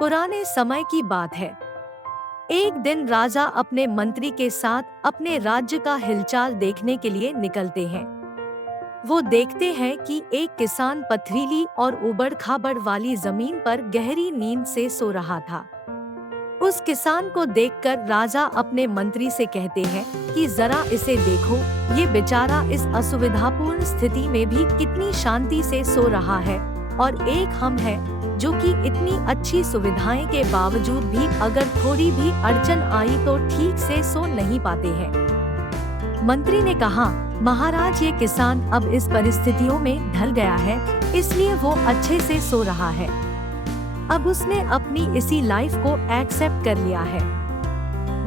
पुराने समय की बात है। एक दिन राजा अपने मंत्री के साथ अपने राज्य का हिलचाल देखने के लिए निकलते हैं। वो देखते हैं कि एक किसान पथरीली और उबड़-खाबड़ वाली जमीन पर गहरी नींद से सो रहा था। उस किसान को देखकर राजा अपने मंत्री से कहते हैं कि जरा इसे देखो, ये बेचारा इस असुविधापूर्ण स्थिति में भी कितनी शांति से सो रहा है, और एक हम हैं जो कि इतनी अच्छी सुविधाएं के बावजूद भी अगर थोड़ी भी अड़चन आई तो ठीक से सो नहीं पाते हैं। मंत्री ने कहा, महाराज, ये किसान अब इस परिस्थितियों में ढल गया है, इसलिए वो अच्छे से सो रहा है। अब उसने अपनी इसी लाइफ को एक्सेप्ट कर लिया है।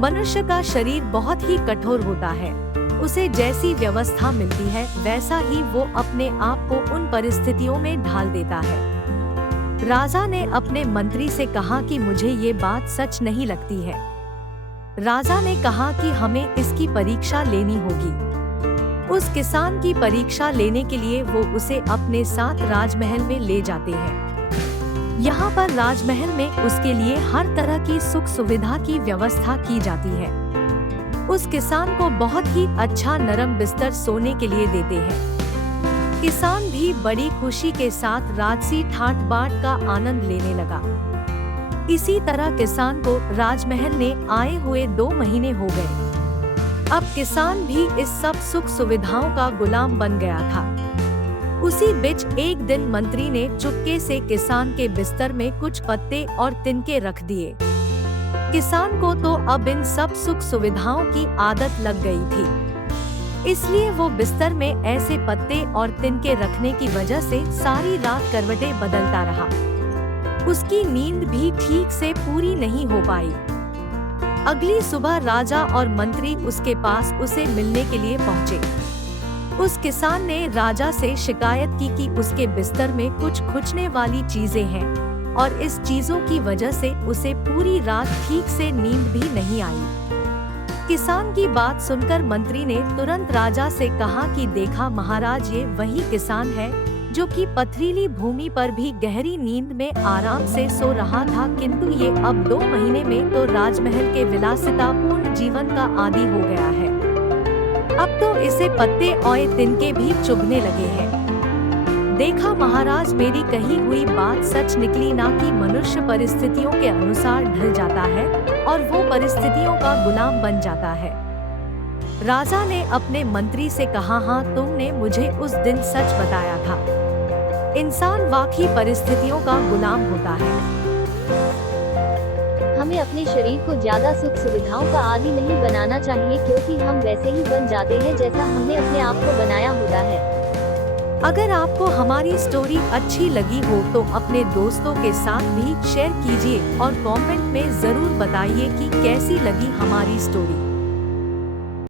मनुष्य का शरीर बहुत ही कठोर होता है। उसे जैसी व्यवस्था मिलती है वैसा ही वो अपने आप को उन परिस्थितियों में ढाल देता है। राजा ने अपने मंत्री से कहा कि मुझे ये बात सच नहीं लगती है। राजा ने कहा कि हमें इसकी परीक्षा लेनी होगी। उस किसान की परीक्षा लेने के लिए वो उसे अपने साथ राजमहल में ले जाते हैं। यहाँ पर राजमहल में उसके लिए हर तरह की सुख सुविधा की व्यवस्था की जाती है। उस किसान को बहुत ही अच्छा नरम बिस्तर सोने के लिए देते हैं। किसान भी बड़ी खुशी के साथ राजसी ठाट बाट का आनंद लेने लगा। इसी तरह किसान को राजमहल में आए हुए 2 महीने हो गए। अब किसान भी इस सब सुख सुविधाओं का गुलाम बन गया था। उसी बीच एक दिन मंत्री ने चुपके से किसान के बिस्तर में कुछ पत्ते और तिनके रख दिए। किसान को तो अब इन सब सुख सुविधाओं की आदत लग गई थी, इसलिए वो बिस्तर में ऐसे पत्ते और तिनके रखने की वजह से सारी रात करवटें बदलता रहा। उसकी नींद भी ठीक से पूरी नहीं हो पाई। अगली सुबह राजा और मंत्री उसके पास उसे मिलने के लिए पहुँचे। उस किसान ने राजा से शिकायत की कि उसके बिस्तर में कुछ खुजने वाली चीजें हैं और इस चीजों की वजह से उसे पूरी रात ठीक से नींद भी नहीं आई। किसान की बात सुनकर मंत्री ने तुरंत राजा से कहा कि देखा महाराज, ये वही किसान है जो कि पथरीली भूमि पर भी गहरी नींद में आराम से सो रहा था, किंतु ये अब 2 महीने में तो राजमहल के विलासितापूर्ण जीवन का आदी हो गया है। अब तो इसे पत्ते और तिनके भी चुभने लगे हैं। देखा महाराज, मेरी कही हुई बात सच निकली ना कि मनुष्य परिस्थितियों के अनुसार ढल जाता है और वो परिस्थितियों का गुलाम बन जाता है। राजा ने अपने मंत्री से कहा, हाँ, तुमने मुझे उस दिन सच बताया था। इंसान वाकई परिस्थितियों का गुलाम होता है। हमें अपने शरीर को ज्यादा सुख सुविधाओं का आदी नहीं बनाना चाहिए, क्योंकि हम वैसे ही बन जाते हैं जैसा हमने अपने आप को बनाया होता है। अगर आपको हमारी स्टोरी अच्छी लगी हो तो अपने दोस्तों के साथ भी शेयर कीजिए और कमेंट में जरूर बताइए कि कैसी लगी हमारी स्टोरी।